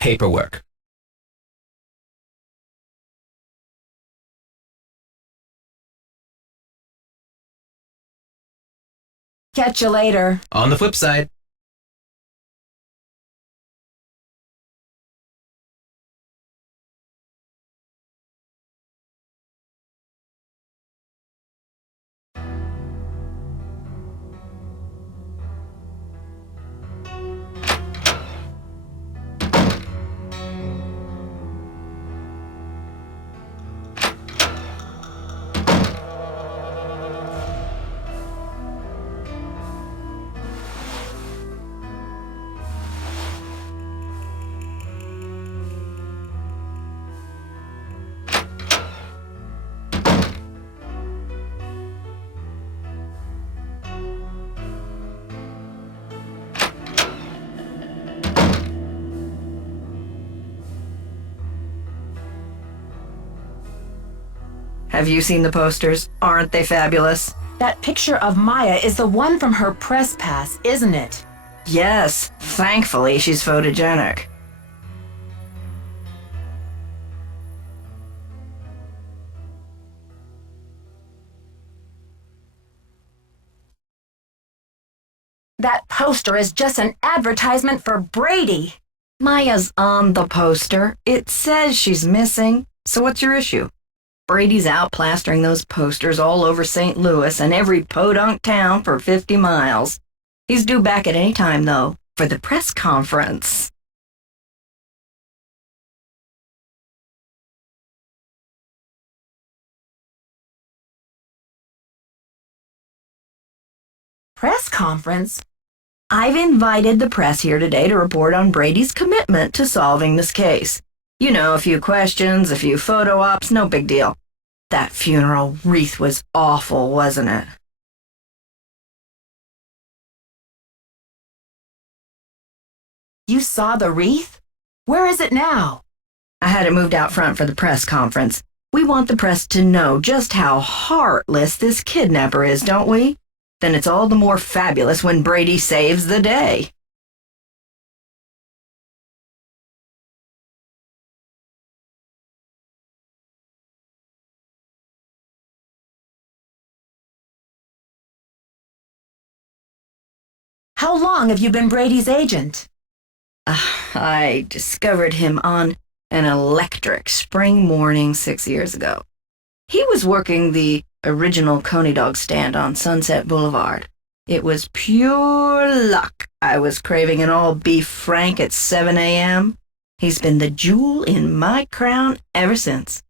paperwork. Catch you later. On the flip side. Have you seen the posters? Aren't they fabulous? That picture of Maya is the one from her press pass, isn't it? Yes, thankfully she's photogenic. That poster is just an advertisement for Brady. Maya's on the poster. It says she's missing. So what's your issue? Brady's out plastering those posters all over St. Louis and every podunk town for 50 miles. He's due back at any time, though, for the press conference. Press conference? I've invited the press here today to report on Brady's commitment to solving this case. You know, a few questions, a few photo ops, no big deal. That funeral wreath was awful, wasn't it? You saw the wreath? Where is it now? I had it moved out front for the press conference. We want the press to know just how heartless this kidnapper is, don't we? Then it's all the more fabulous when Brady saves the day. How long have you been Brady's agent? I discovered him on an electric spring morning 6 years ago. He was working the original Coney Dog stand on Sunset Boulevard. It was pure luck. I was craving an all-beef Frank at 7 a.m. He's been the jewel in my crown ever since.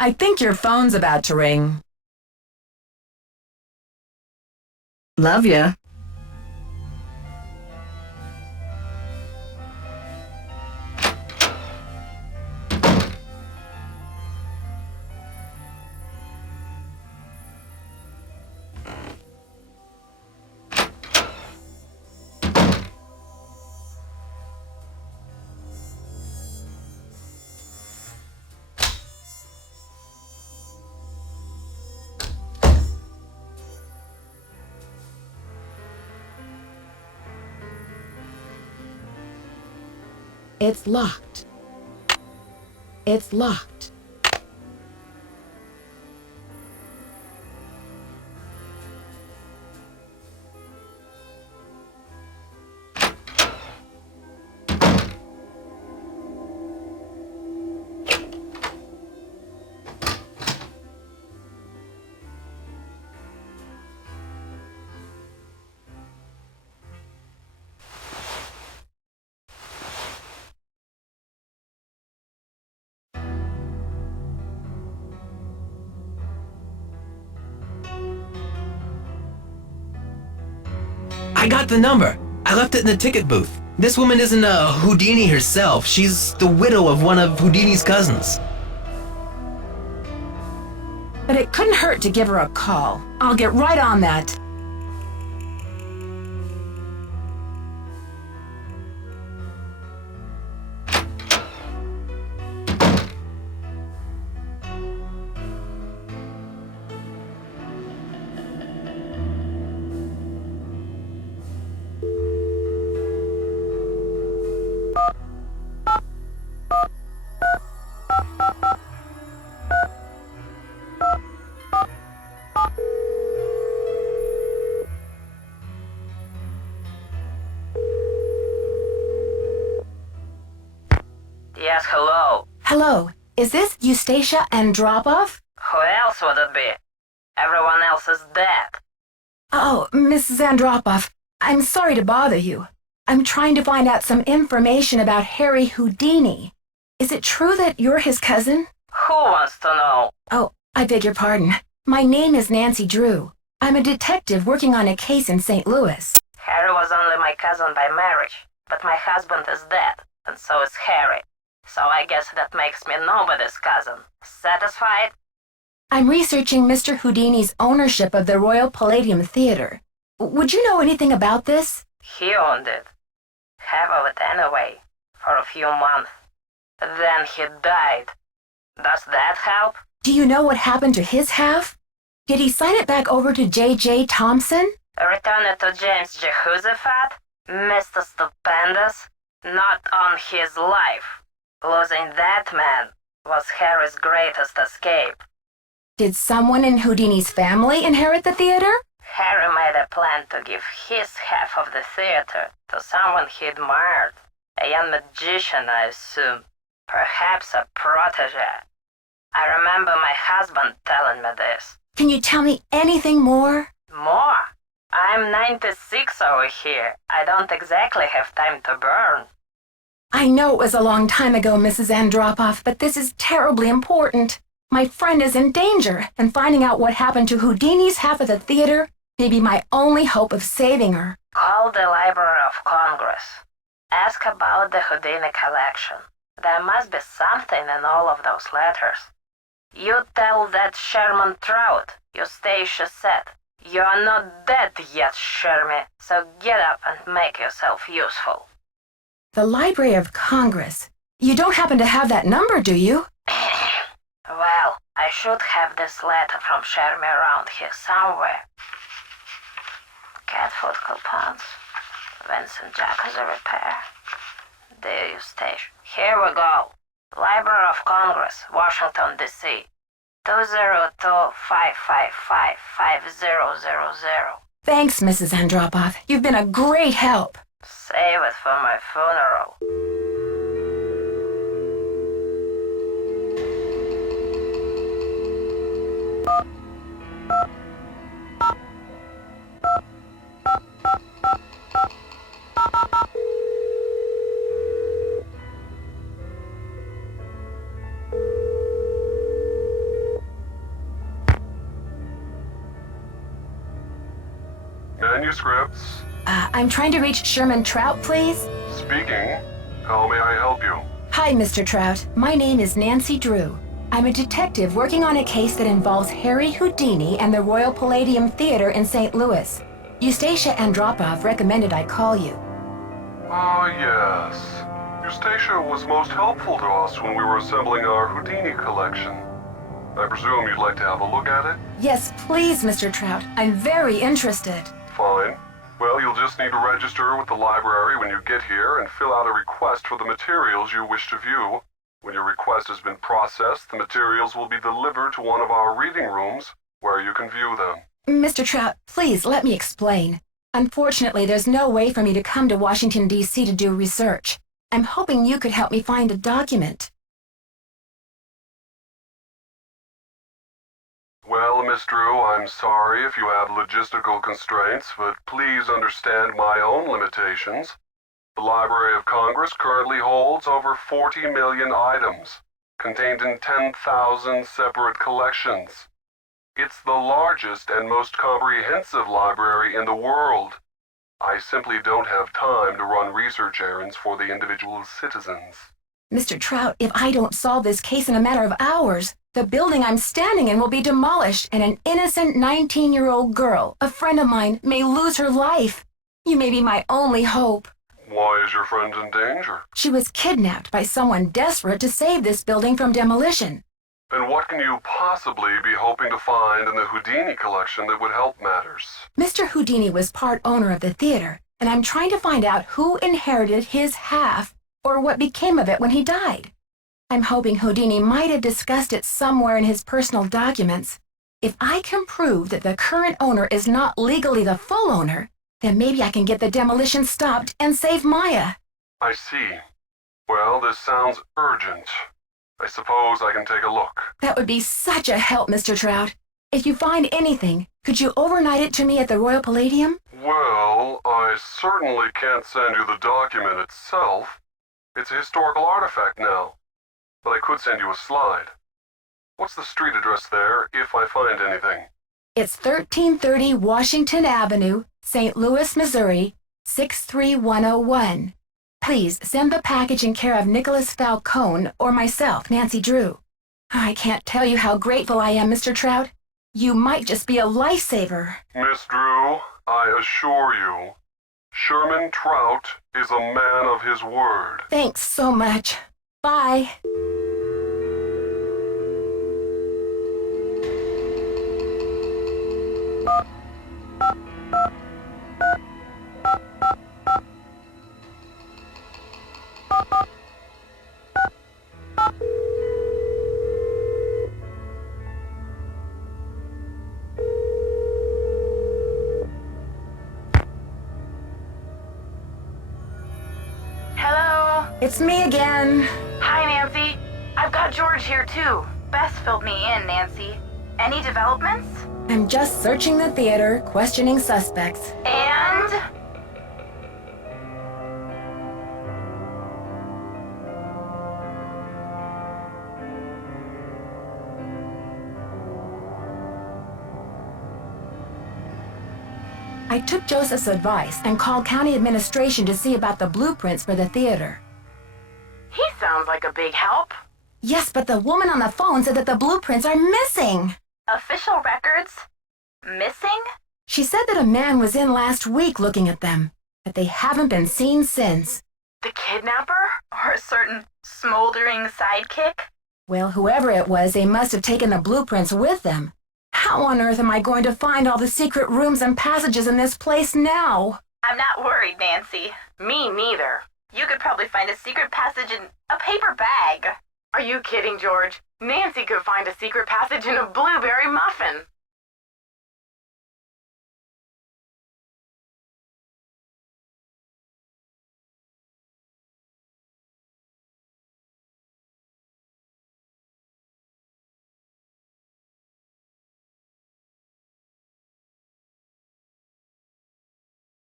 I think your phone's about to ring. Love ya. It's locked. It's locked. I got the number. I left it in the ticket booth. This woman isn't Houdini herself. She's the widow of one of Houdini's cousins. But it couldn't hurt to give her a call. I'll get right on that. Hello, is this Eustacia Andropov? Who else would it be? Everyone else is dead. Oh, Mrs. Andropov, I'm sorry to bother you. I'm trying to find out some information about Harry Houdini. Is it true that you're his cousin? Who wants to know? Oh, I beg your pardon. My name is Nancy Drew. I'm a detective working on a case in St. Louis. Harry was only my cousin by marriage, but my husband is dead, and so is Harry. So I guess that makes me nobody's cousin. Satisfied? I'm researching Mr. Houdini's ownership of the Royal Palladium Theater. Would you know anything about this? He owned it. Half of it anyway, for a few months. Then he died. Does that help? Do you know what happened to his half? Did he sign it back over to J.J. Thompson? Return it to James Jehoshaphat? Mr. Stupendous? Not on his life. Losing that man was Harry's greatest escape. Did someone in Houdini's family inherit the theater? Harry made a plan to give his half of the theater to someone he admired. A young magician, I assume. Perhaps a protege. I remember my husband telling me this. Can you tell me anything more? More? I'm 96 over here. I don't exactly have time to burn. I know it was a long time ago, Mrs. Andropov, but this is terribly important. My friend is in danger, and finding out what happened to Houdini's half of the theater may be my only hope of saving her. Call the Library of Congress. Ask about the Houdini collection. There must be something in all of those letters. You tell that Sherman Trout, Eustacia said. You're not dead yet, Shermy, so get up and make yourself useful. The Library of Congress. You don't happen to have that number, do you? Well, I should have this letter from Shermy around here somewhere. Cat food coupons. Vincent Jacuzzi repair. Dear Eustacia. Here we go. Library of Congress, Washington, D.C. 202-555-5000. Thanks, Mrs. Andropov. You've been a great help. Save it for my funeral. Manuscripts. I'm trying to reach Sherman Trout, please. Speaking. How may I help you? Hi, Mr. Trout. My name is Nancy Drew. I'm a detective working on a case that involves Harry Houdini and the Royal Palladium Theater in St. Louis. Eustacia Andropov recommended I call you. Ah, yes. Eustacia was most helpful to us when we were assembling our Houdini collection. I presume you'd like to have a look at it? Yes, please, Mr. Trout. I'm very interested. Fine. Well, you'll just need to register with the library when you get here and fill out a request for the materials you wish to view. When your request has been processed, the materials will be delivered to one of our reading rooms where you can view them. Mr. Trout, please let me explain. Unfortunately, there's no way for me to come to Washington, D.C. to do research. I'm hoping you could help me find a document. Well, Miss Drew, I'm sorry if you have logistical constraints, but please understand my own limitations. The Library of Congress currently holds over 40 million items, contained in 10,000 separate collections. It's the largest and most comprehensive library in the world. I simply don't have time to run research errands for the individual citizens. Mr. Trout, if I don't solve this case in a matter of hours, the building I'm standing in will be demolished and an innocent 19-year-old girl, a friend of mine, may lose her life. You may be my only hope. Why is your friend in danger? She was kidnapped by someone desperate to save this building from demolition. And what can you possibly be hoping to find in the Houdini collection that would help matters? Mr. Houdini was part owner of the theater, and I'm trying to find out who inherited his half or what became of it when he died. I'm hoping Houdini might have discussed it somewhere in his personal documents. If I can prove that the current owner is not legally the full owner, then maybe I can get the demolition stopped and save Maya. I see. Well, this sounds urgent. I suppose I can take a look. That would be such a help, Mr. Trout. If you find anything, could you overnight it to me at the Royal Palladium? Well, I certainly can't send you the document itself. It's a historical artifact now. But I could send you a slide. What's the street address there, if I find anything? It's 1330 Washington Avenue, St. Louis, Missouri, 63101. Please send the package in care of Nicholas Falcone or myself, Nancy Drew. I can't tell you how grateful I am, Mr. Trout. You might just be a lifesaver. Miss Drew, I assure you, Sherman Trout is a man of his word. Thanks so much. Bye. Hello? It's me again. Hi, Nancy. I've got George here, too. Beth filled me in, Nancy. Any developments? I'm just searching the theater, questioning suspects. And? I took Joseph's advice and called county administration to see about the blueprints for the theater. He sounds like a big help. Yes, but the woman on the phone said that the blueprints are missing. Official records? Missing? She said that a man was in last week looking at them, but they haven't been seen since. The kidnapper? Or a certain smoldering sidekick? Well, whoever it was, they must have taken the blueprints with them. How on earth am I going to find all the secret rooms and passages in this place now? I'm not worried, Nancy. Me neither. You could probably find a secret passage in a paper bag. Are you kidding, George? Nancy could find a secret passage in a blueberry muffin.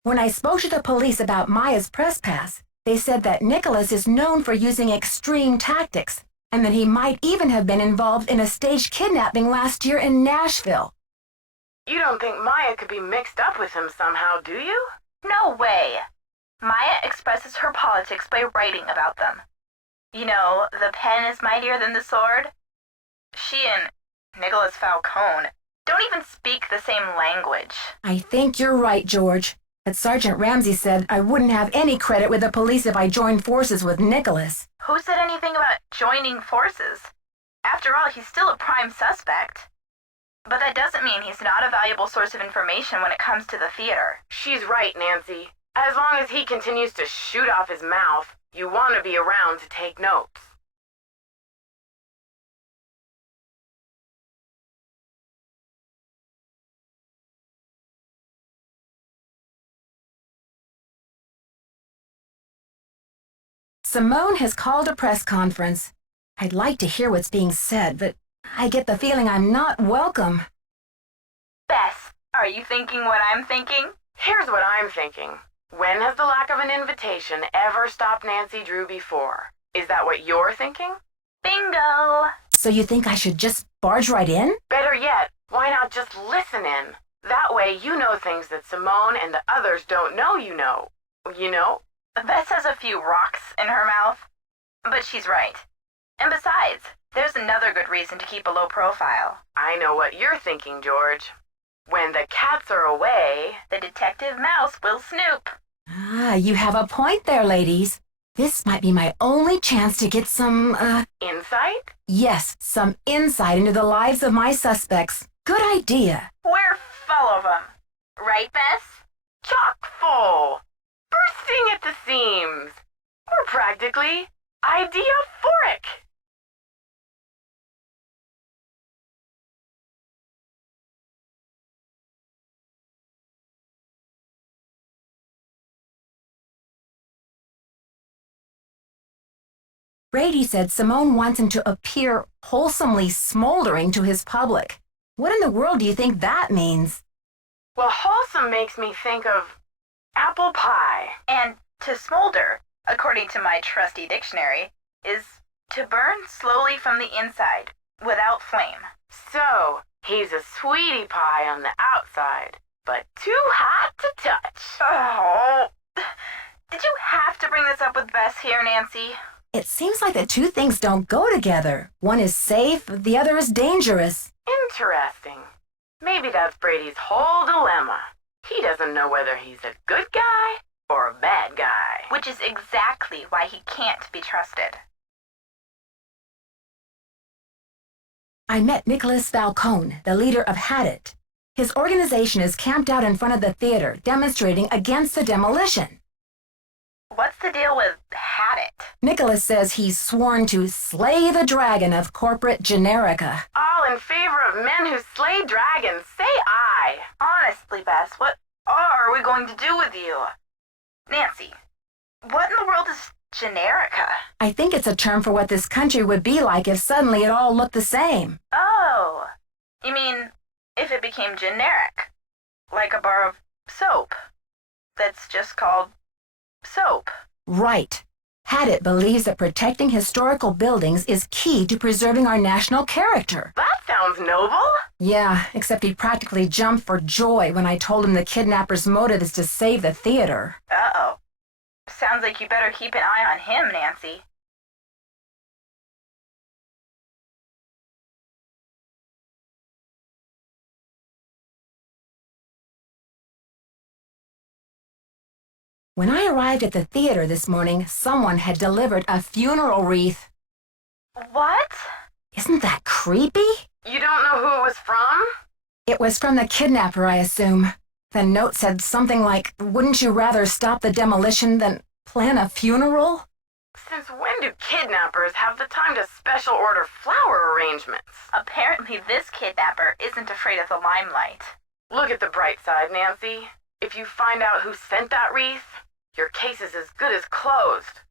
When I spoke to the police about Maya's press pass, they said that Nicholas is known for using extreme tactics, and that he might even have been involved in a staged kidnapping last year in Nashville. You don't think Maya could be mixed up with him somehow, do you? No way. Maya expresses her politics by writing about them. You know, the pen is mightier than the sword. She and Nicholas Falcone don't even speak the same language. I think you're right, George. But Sergeant Ramsey said I wouldn't have any credit with the police if I joined forces with Nicholas. Who said anything about joining forces? After all, he's still a prime suspect. But that doesn't mean he's not a valuable source of information when it comes to the theater. She's right, Nancy. As long as he continues to shoot off his mouth, you want to be around to take notes. Simone has called a press conference. I'd like to hear what's being said, but I get the feeling I'm not welcome. Beth, are you thinking what I'm thinking? Here's what I'm thinking. When has the lack of an invitation ever stopped Nancy Drew before? Is that what you're thinking? Bingo! So you think I should just barge right in? Better yet, why not just listen in? That way you know things that Simone and the others don't know you know. You know? Beth has a few rocks in her mouth, but she's right. And besides, there's another good reason to keep a low profile. I know what you're thinking, George. When the cats are away, the detective mouse will snoop. Ah, you have a point there, ladies. This might be my only chance to get some, Insight? yes, some insight into the lives of my suspects. Good idea. We're full of them. Right, Beth? Chock full. Bursting at the seams. We're practically ideaphoric. Brady said Simone wants him to appear wholesomely smoldering to his public. What in the world do you think that means? Well, wholesome makes me think of apple pie. And to smolder, according to my trusty dictionary, is to burn slowly from the inside, without flame. So, he's a sweetie pie on the outside, but too hot to touch. Oh, did you have to bring this up with Bess here, Nancy? It seems like the two things don't go together. One is safe, the other is dangerous. Interesting. Maybe that's Brady's whole dilemma. He doesn't know whether he's a good guy or a bad guy. Which is exactly why he can't be trusted. I met Nicholas Falcone, the leader of Hadit. His organization is camped out in front of the theater, demonstrating against the demolition. What's the deal with Hadit? Nicholas says he's sworn to slay the dragon of corporate generica. All in favor of men who slay dragons, say aye. Honestly, Bess, what are we going to do with you? Nancy, what in the world is generica? I think it's a term for what this country would be like if suddenly it all looked the same. Oh, you mean if it became generic? Like a bar of soap that's just called soap. Right. Hadit believes that protecting historical buildings is key to preserving our national character. That sounds noble. Yeah, except he practically jumped for joy when I told him the kidnapper's motive is to save the theater. Uh-oh. Sounds like you better keep an eye on him, Nancy. When I arrived at the theater this morning, someone had delivered a funeral wreath. What? Isn't that creepy? You don't know who it was from? It was from the kidnapper, I assume. The note said something like, "Wouldn't you rather stop the demolition than plan a funeral?" Since when do kidnappers have the time to special order flower arrangements? Apparently this kidnapper isn't afraid of the limelight. Look at the bright side, Nancy. If you find out who sent that wreath, your case is as good as closed.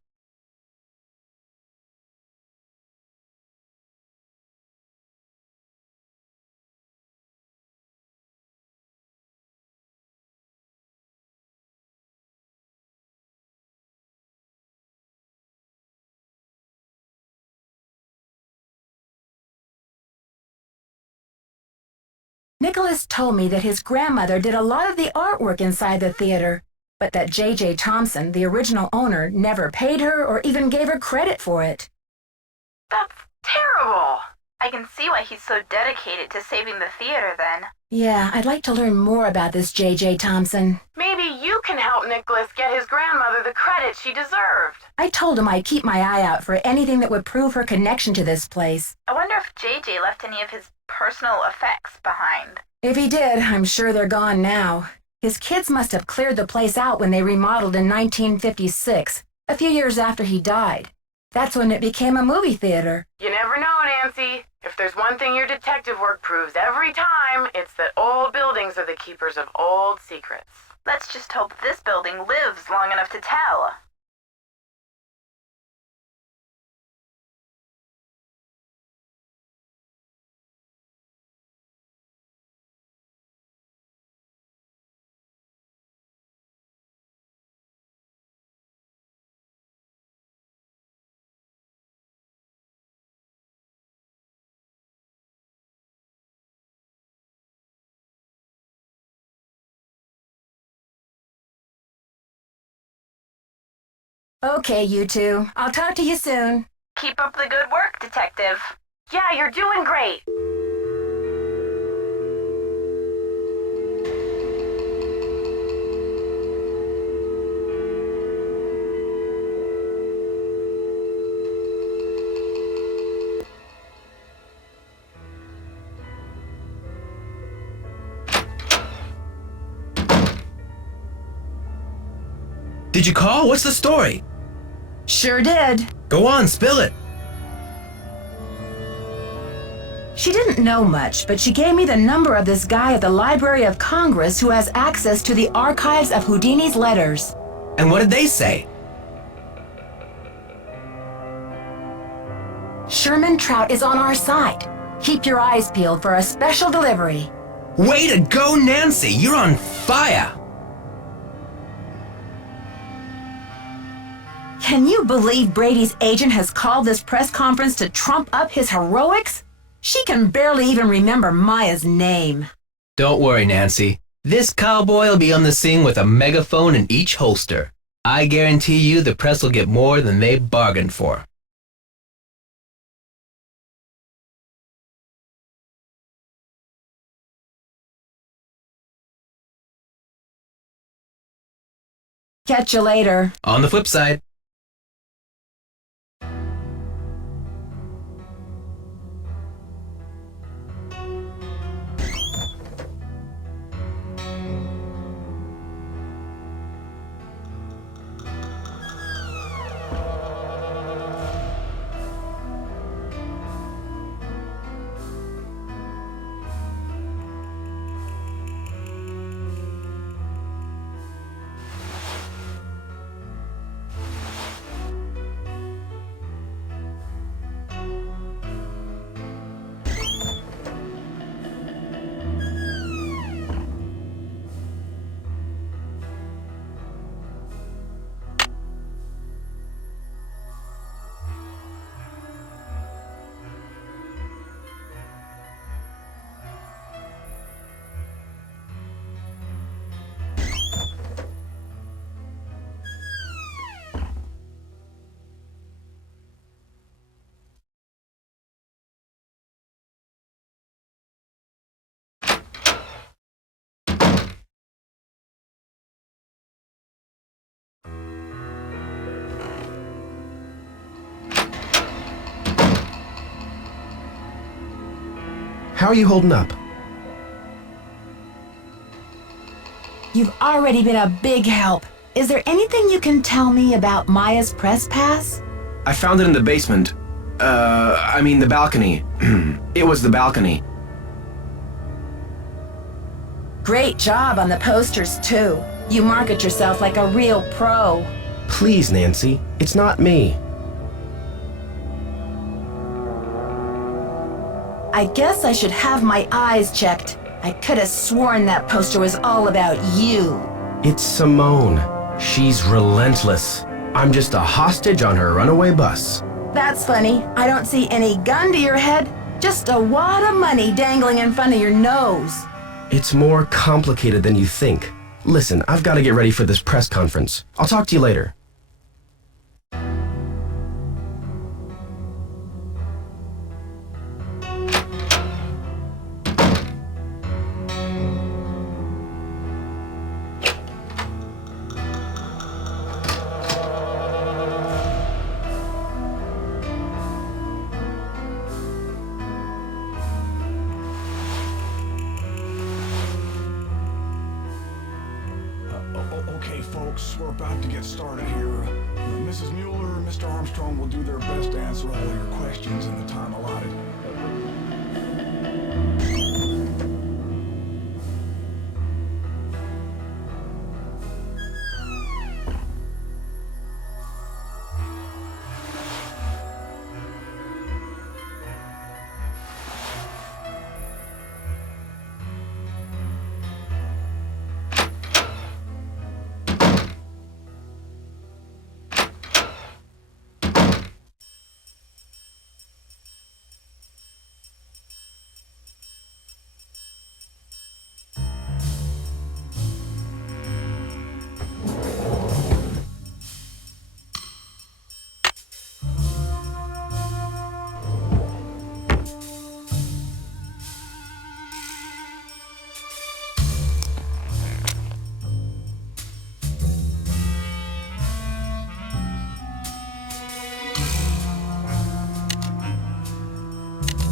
Nicholas told me that his grandmother did a lot of the artwork inside the theater, but that J.J. Thompson, the original owner, never paid her or even gave her credit for it. That's terrible. I can see why he's so dedicated to saving the theater then. Yeah, I'd like to learn more about this J.J. Thompson. Maybe you can help Nicholas get his grandmother the credit she deserved. I told him I'd keep my eye out for anything that would prove her connection to this place. I wonder if JJ left any of his personal effects behind. If he did, I'm sure they're gone now. His kids must have cleared the place out when they remodeled in 1956, a few years after he died. That's when it became a movie theater. You never know, Nancy. If there's one thing your detective work proves every time, it's that old buildings are the keepers of old secrets. Let's just hope this building lives long enough to tell. Okay, you two. I'll talk to you soon. Keep up the good work, Detective. Yeah, you're doing great. Did you call? What's the story? Sure did. Go on, spill it. She didn't know much, but she gave me the number of this guy at the Library of Congress who has access to the archives of Houdini's letters. And what did they say? Sherman Trout is on our side. Keep your eyes peeled for a special delivery. Way to go, Nancy! You're on fire! Can you believe Brady's agent has called this press conference to trump up his heroics? She can barely even remember Maya's name. Don't worry, Nancy. This cowboy will be on the scene with a megaphone in each holster. I guarantee you the press will get more than they bargained for. Catch you later. On the flip side. How are you holding up? You've already been a big help. Is there anything you can tell me about Maya's press pass? I found it in the basement. The balcony. It was the balcony. Great job on the posters, too. You market yourself like a real pro. Please, Nancy. It's not me. I guess I should have my eyes checked. I could have sworn that poster was all about you. It's Simone. She's relentless. I'm just a hostage on her runaway bus. That's funny. I don't see any gun to your head, just a wad of money dangling in front of your nose. It's more complicated than you think. Listen, I've got to get ready for this press conference. I'll talk to you later. Okay, folks, we're about to get started here. Mrs. Mueller and Mr. Armstrong will do their best to answer all of your questions in the time allotted.